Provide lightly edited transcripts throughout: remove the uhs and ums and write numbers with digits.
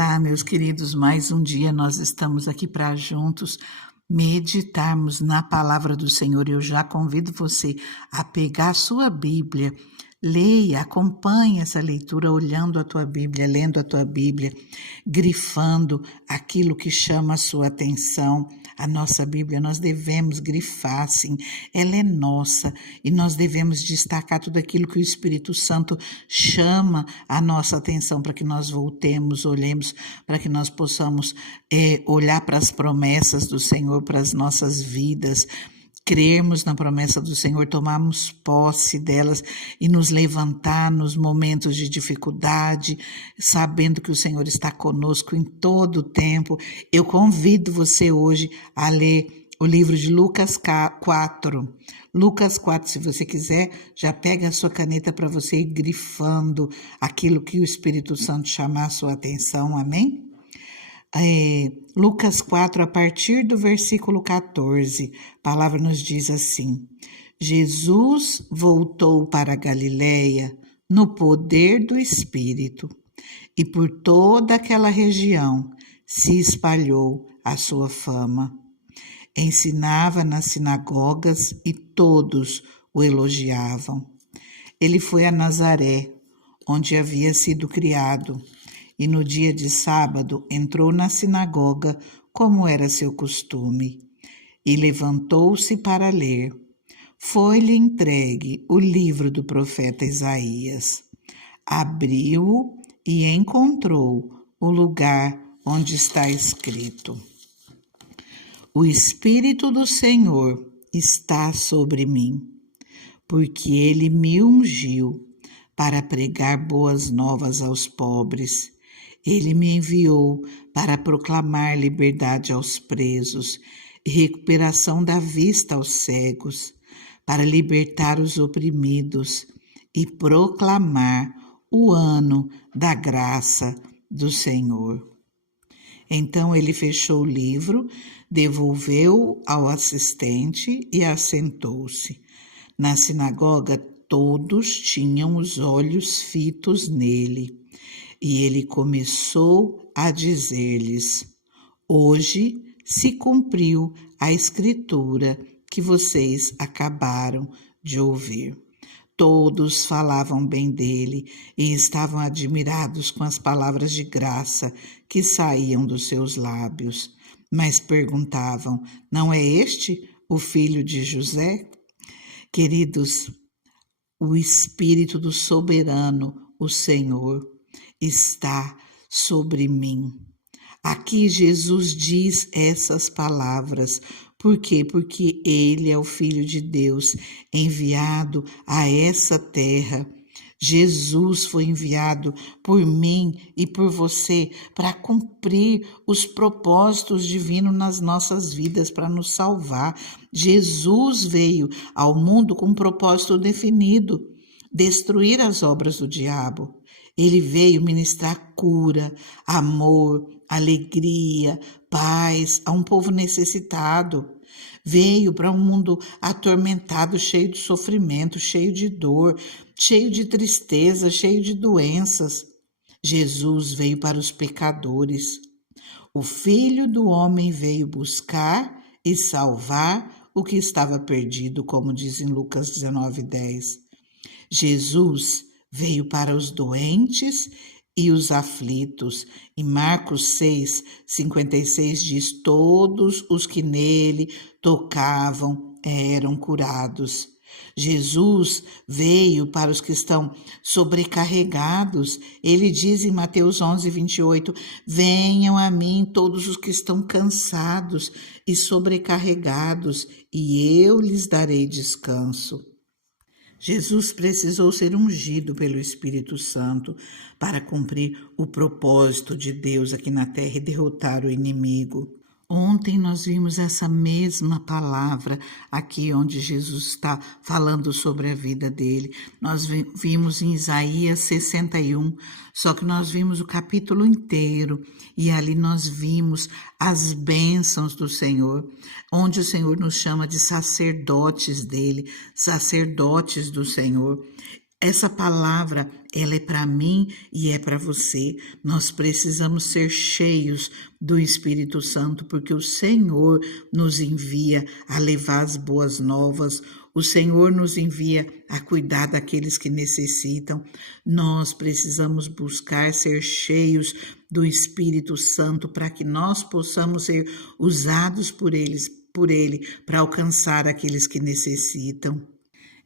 Olá, meus queridos, mais um dia nós estamos aqui para juntos meditarmos na palavra do Senhor. Eu já convido você a pegar a sua Bíblia, leia, acompanhe essa leitura olhando a tua Bíblia, lendo a tua Bíblia, grifando aquilo que chama a sua atenção. A nossa Bíblia nós devemos grifar, sim, ela é nossa e nós devemos destacar tudo aquilo que o Espírito Santo chama a nossa atenção para que nós voltemos, olhemos, para que nós possamos olhar para as promessas do Senhor, para as nossas vidas, crermos na promessa do Senhor, tomarmos posse delas e nos levantar nos momentos de dificuldade, sabendo que o Senhor está conosco em todo o tempo. Eu convido você hoje a ler o livro de Lucas 4. Lucas 4, se você quiser, já pega a sua caneta para você ir grifando aquilo que o Espírito Santo chamar a sua atenção, amém? Lucas 4, a partir do versículo 14, a palavra nos diz assim: Jesus voltou para a Galiléia no poder do Espírito, e por toda aquela região se espalhou a sua fama. Ensinava nas sinagogas e todos o elogiavam. Ele foi a Nazaré, onde havia sido criado, e no dia de sábado entrou na sinagoga, como era seu costume, e levantou-se para ler. Foi-lhe entregue o livro do profeta Isaías. Abriu-o e encontrou o lugar onde está escrito: O Espírito do Senhor está sobre mim, porque ele me ungiu para pregar boas novas aos pobres. Ele me enviou para proclamar liberdade aos presos e recuperação da vista aos cegos, para libertar os oprimidos e proclamar o ano da graça do Senhor. Então ele fechou o livro, devolveu-o ao assistente e assentou-se. Na sinagoga todos tinham os olhos fitos nele. E ele começou a dizer-lhes: Hoje se cumpriu a escritura que vocês acabaram de ouvir. Todos falavam bem dele e estavam admirados com as palavras de graça que saíam dos seus lábios. Mas perguntavam: Não é este o filho de José? Queridos, o Espírito do Soberano, o Senhor, está sobre mim. Aqui Jesus diz essas palavras. Por quê? Porque ele é o Filho de Deus enviado a essa terra. Jesus foi enviado por mim e por você para cumprir os propósitos divinos nas nossas vidas, para nos salvar. Jesus veio ao mundo com um propósito definido: destruir as obras do diabo. Ele veio ministrar cura, amor, alegria, paz a um povo necessitado. Veio para um mundo atormentado, cheio de sofrimento, cheio de dor, cheio de tristeza, cheio de doenças. Jesus veio para os pecadores. O Filho do Homem veio buscar e salvar o que estava perdido, como diz em Lucas 19:10. Jesus veio para os doentes e os aflitos. Em Marcos 6:56 diz: Todos os que nele tocavam eram curados. Jesus veio para os que estão sobrecarregados. Ele diz em Mateus 11:28: Venham a mim todos os que estão cansados e sobrecarregados, e eu lhes darei descanso. Jesus precisou ser ungido pelo Espírito Santo para cumprir o propósito de Deus aqui na terra e derrotar o inimigo. Ontem nós vimos essa mesma palavra aqui onde Jesus está falando sobre a vida dele. Nós vimos em Isaías 61, só que nós vimos o capítulo inteiro e ali nós vimos as bênçãos do Senhor, onde o Senhor nos chama de sacerdotes dele, sacerdotes do Senhor. Essa palavra, ela é para mim e é para você. Nós precisamos ser cheios do Espírito Santo, porque o Senhor nos envia a levar as boas novas, o Senhor nos envia a cuidar daqueles que necessitam. Nós precisamos buscar ser cheios do Espírito Santo para que nós possamos ser usados por Ele para alcançar aqueles que necessitam.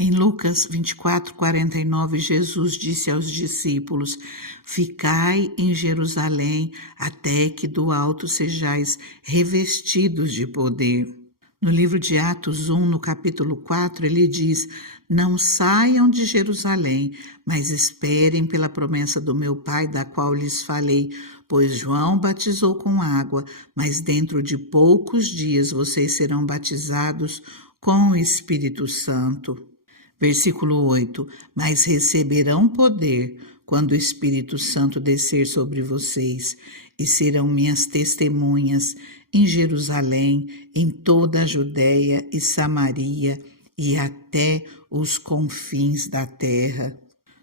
Em Lucas 24:49, Jesus disse aos discípulos: Ficai em Jerusalém até que do alto sejais revestidos de poder. No livro de Atos 1, no capítulo 4, ele diz: Não saiam de Jerusalém, mas esperem pela promessa do meu Pai, da qual lhes falei. Pois João batizou com água, mas dentro de poucos dias vocês serão batizados com o Espírito Santo. Versículo 8: Mas receberão poder quando o Espírito Santo descer sobre vocês, e serão minhas testemunhas em Jerusalém, em toda a Judéia e Samaria e até os confins da terra.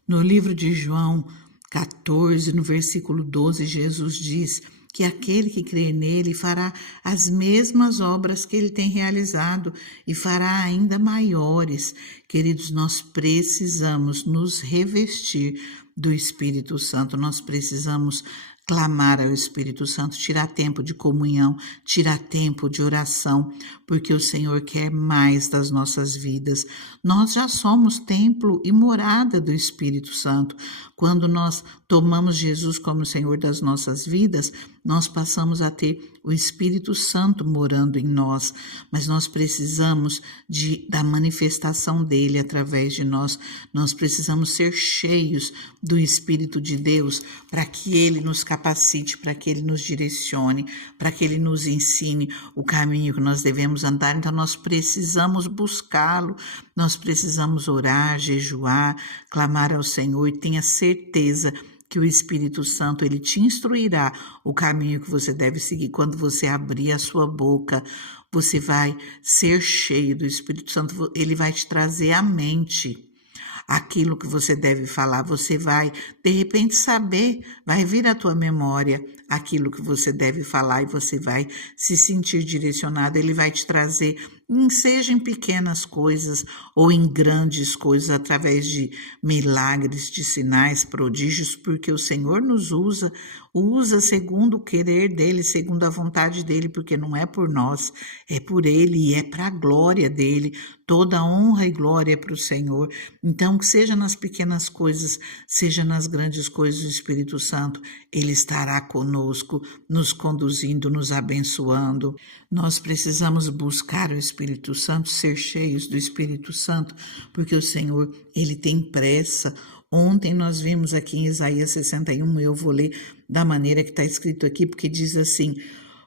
No livro de João 14, no versículo 12, Jesus diz que aquele que crê nele fará as mesmas obras que ele tem realizado e fará ainda maiores. Queridos, nós precisamos nos revestir do Espírito Santo, nós precisamos clamar ao Espírito Santo, tirar tempo de comunhão, tirar tempo de oração, porque o Senhor quer mais das nossas vidas. Nós já somos templo e morada do Espírito Santo. Quando nós tomamos Jesus como Senhor das nossas vidas, nós passamos a ter o Espírito Santo morando em nós, mas nós precisamos da manifestação dele através de nós. Nós precisamos ser cheios do Espírito de Deus para que ele nos capacite, para que ele nos direcione, para que ele nos ensine o caminho que nós devemos andar. Então nós precisamos buscá-lo, nós precisamos orar, jejuar, clamar ao Senhor, e tenha certeza que o Espírito Santo, ele te instruirá o caminho que você deve seguir. Quando você abrir a sua boca, você vai ser cheio do Espírito Santo, ele vai te trazer à mente aquilo que você deve falar. Você vai, de repente, saber, vai vir à tua memória aquilo que você deve falar e você vai se sentir direcionado. Ele vai te trazer, seja em pequenas coisas ou em grandes coisas, através de milagres, de sinais, prodígios, porque o Senhor nos usa segundo o querer dele, segundo a vontade dele, porque não é por nós, é por ele e é para a glória dele. Toda honra e glória é para o Senhor. Então, que seja nas pequenas coisas, seja nas grandes coisas do Espírito Santo, ele estará conosco, nos conduzindo, nos abençoando. Nós precisamos buscar o Espírito Santo, ser cheios do Espírito Santo, porque o Senhor, ele tem pressa. Ontem nós vimos aqui em Isaías 61, eu vou ler da maneira que está escrito aqui, porque diz assim: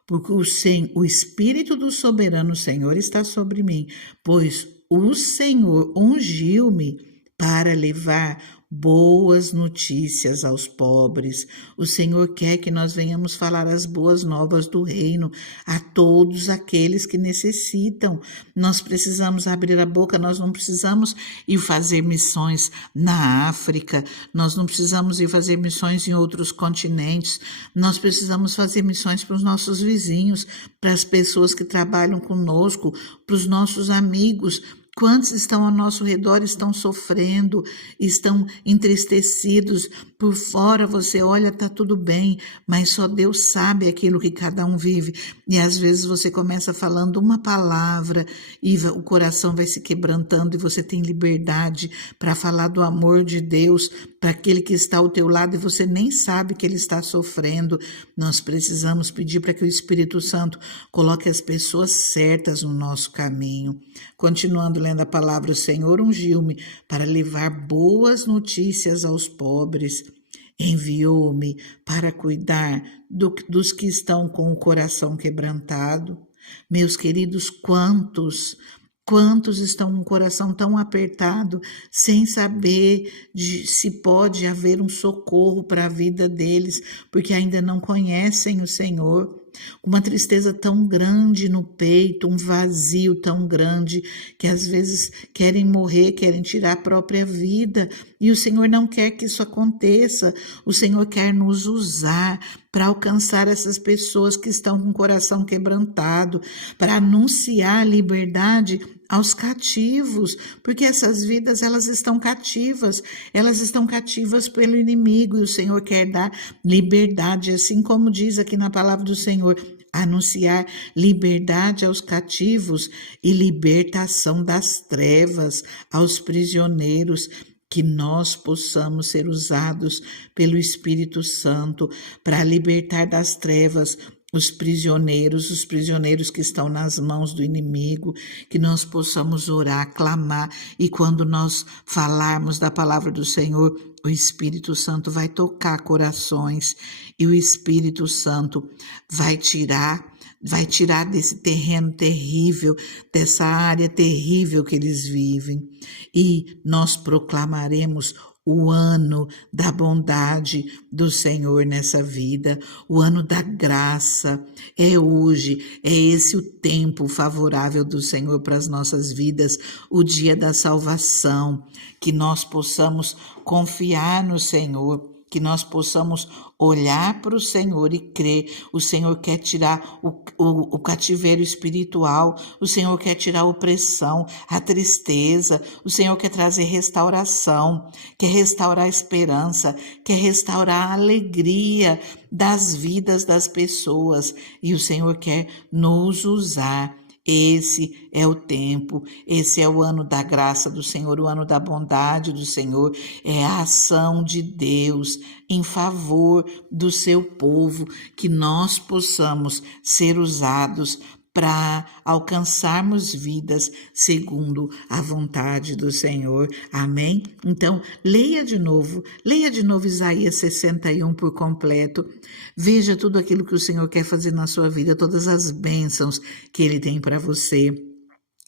porque o Espírito do soberano Senhor está sobre mim, pois o Senhor ungiu-me para levar boas notícias aos pobres. O Senhor quer que nós venhamos falar as boas novas do reino a todos aqueles que necessitam. Nós precisamos abrir a boca, nós não precisamos ir fazer missões na África, nós não precisamos ir fazer missões em outros continentes, nós precisamos fazer missões para os nossos vizinhos, para as pessoas que trabalham conosco, para os nossos amigos. Quantos estão ao nosso redor, estão sofrendo, estão entristecidos. Por fora você olha, está tudo bem, mas só Deus sabe aquilo que cada um vive. E às vezes você começa falando uma palavra e o coração vai se quebrantando e você tem liberdade para falar do amor de Deus para aquele que está ao teu lado e você nem sabe que ele está sofrendo. Nós precisamos pedir para que o Espírito Santo coloque as pessoas certas no nosso caminho. Continuando lendo a palavra, o Senhor ungiu-me para levar boas notícias aos pobres. Enviou-me para cuidar dos que estão com o coração quebrantado. Meus queridos, quantos estão com o coração tão apertado, sem saber se pode haver um socorro para a vida deles, porque ainda não conhecem o Senhor. uma tristeza tão grande no peito, um vazio tão grande, que às vezes querem morrer, querem tirar a própria vida, e o Senhor não quer que isso aconteça. O Senhor quer nos usar para alcançar essas pessoas que estão com o coração quebrantado, para anunciar a liberdade aos cativos, porque essas vidas elas estão cativas pelo inimigo, e o Senhor quer dar liberdade, assim como diz aqui na palavra do Senhor, anunciar liberdade aos cativos e libertação das trevas aos prisioneiros, que nós possamos ser usados pelo Espírito Santo para libertar das trevas os prisioneiros que estão nas mãos do inimigo, que nós possamos orar, clamar, e quando nós falarmos da palavra do Senhor, o Espírito Santo vai tocar corações e o Espírito Santo vai tirar desse terreno terrível, dessa área terrível que eles vivem, e nós proclamaremos o ano da bondade do Senhor nessa vida, o ano da graça. É hoje, é esse o tempo favorável do Senhor para as nossas vidas, o dia da salvação, que nós possamos confiar no Senhor, que nós possamos olhar para o Senhor e crer. O Senhor quer tirar o cativeiro espiritual, o Senhor quer tirar a opressão, a tristeza, o Senhor quer trazer restauração, quer restaurar a esperança, quer restaurar a alegria das vidas das pessoas, e o Senhor quer nos usar. Esse é o tempo, esse é o ano da graça do Senhor, o ano da bondade do Senhor, é a ação de Deus em favor do seu povo, que nós possamos ser usados para alcançarmos vidas segundo a vontade do Senhor. Amém? Então, leia de novo Isaías 61 por completo. Veja tudo aquilo que o Senhor quer fazer na sua vida, todas as bênçãos que Ele tem para você.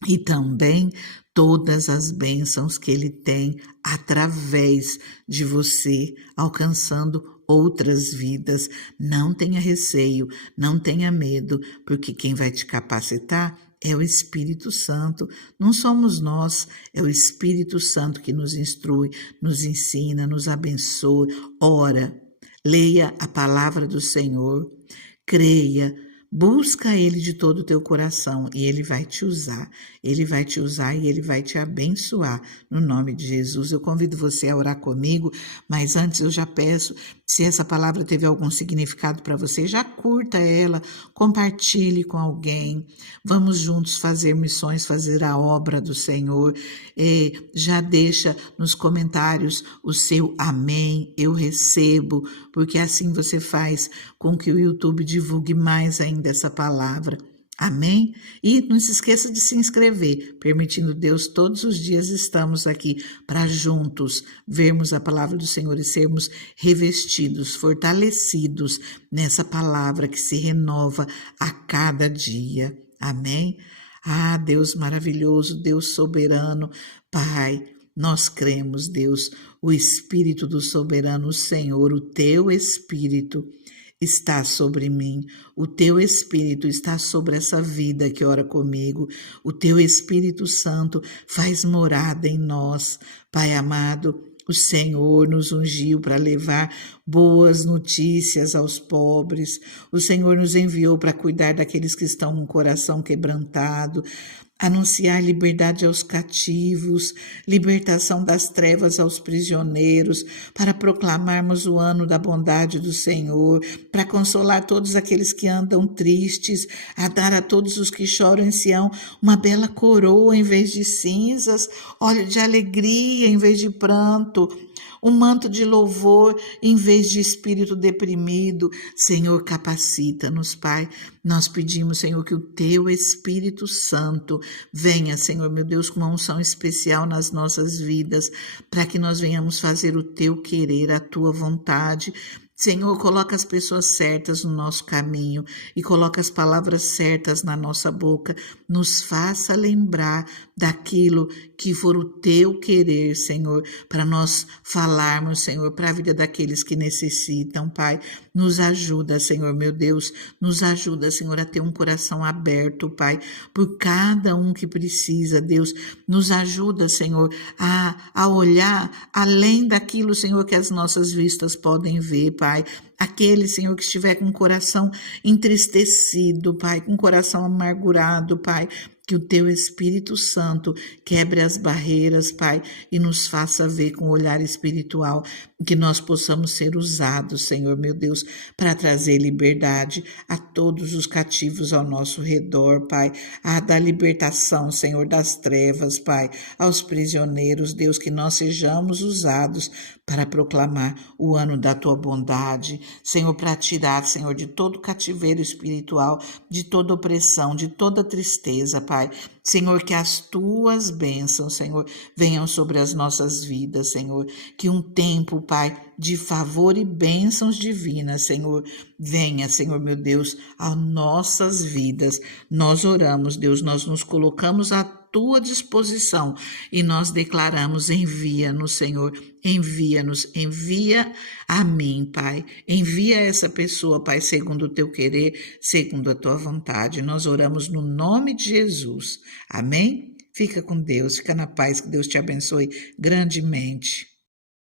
E também todas as bênçãos que Ele tem através de você, alcançando outras vidas. Não tenha receio, não tenha medo, porque quem vai te capacitar é o Espírito Santo. Não somos nós, é o Espírito Santo que nos instrui, nos ensina, nos abençoa. Ora, leia a palavra do Senhor, creia, busca Ele de todo o teu coração, e Ele vai te usar. Ele vai te usar e Ele vai te abençoar, no nome de Jesus. Eu convido você a orar comigo, mas antes eu já peço, se essa palavra teve algum significado para você, já curta ela, compartilhe com alguém. Vamos juntos fazer missões, fazer a obra do Senhor. Já deixa nos comentários o seu amém, eu recebo, porque assim você faz com que o YouTube divulgue mais ainda essa palavra. Amém? E não se esqueça de se inscrever. Permitindo Deus, todos os dias estamos aqui para juntos vermos a palavra do Senhor e sermos revestidos, fortalecidos nessa palavra que se renova a cada dia. Amém? Ah, Deus maravilhoso, Deus soberano, Pai, nós cremos, Deus, o Espírito do soberano Senhor, o Teu Espírito está sobre mim, o Teu Espírito está sobre essa vida que ora comigo, o Teu Espírito Santo faz morada em nós. Pai amado, o Senhor nos ungiu para levar boas notícias aos pobres, o Senhor nos enviou para cuidar daqueles que estão com o coração quebrantado, anunciar liberdade aos cativos, libertação das trevas aos prisioneiros, para proclamarmos o ano da bondade do Senhor, para consolar todos aqueles que andam tristes, a dar a todos os que choram em Sião uma bela coroa em vez de cinzas, óleo de alegria em vez de pranto, um manto de louvor em vez de espírito deprimido. Senhor, capacita-nos, Pai. Nós pedimos, Senhor, que o Teu Espírito Santo venha, Senhor, meu Deus, com uma unção especial nas nossas vidas, para que nós venhamos fazer o Teu querer, a Tua vontade, Senhor, coloca as pessoas certas no nosso caminho e coloca as palavras certas na nossa boca. Nos faça lembrar daquilo que for o teu querer, Senhor, para nós falarmos, Senhor, para a vida daqueles que necessitam, Pai. Nos ajuda, Senhor, meu Deus, nos ajuda, Senhor, a ter um coração aberto, Pai, por cada um que precisa, Deus. Nos ajuda, Senhor, a olhar além daquilo, Senhor, que as nossas vistas podem ver, Pai. Aquele, Senhor, que estiver com o coração entristecido, Pai, com o coração amargurado, Pai, que o teu Espírito Santo quebre as barreiras, Pai, e nos faça ver com o olhar espiritual, que nós possamos ser usados, Senhor, meu Deus, para trazer liberdade a todos os cativos ao nosso redor, Pai, a da libertação, Senhor, das trevas, Pai, aos prisioneiros, Deus, que nós sejamos usados para proclamar o ano da tua bondade, Senhor, para tirar, Senhor, de todo cativeiro espiritual, de toda opressão, de toda tristeza, Pai. Senhor, que as tuas bênçãos, Senhor, venham sobre as nossas vidas, Senhor, que um tempo, Pai, de favor e bênçãos divinas, Senhor, venha, Senhor, meu Deus, às nossas vidas. Nós oramos, Deus, nós nos colocamos à tua disposição e nós declaramos: envia-nos, Senhor, envia-nos, envia a mim, Pai, envia essa pessoa, Pai, segundo o teu querer, segundo a tua vontade. Nós oramos no nome de Jesus, amém? Fica com Deus, fica na paz, que Deus te abençoe grandemente.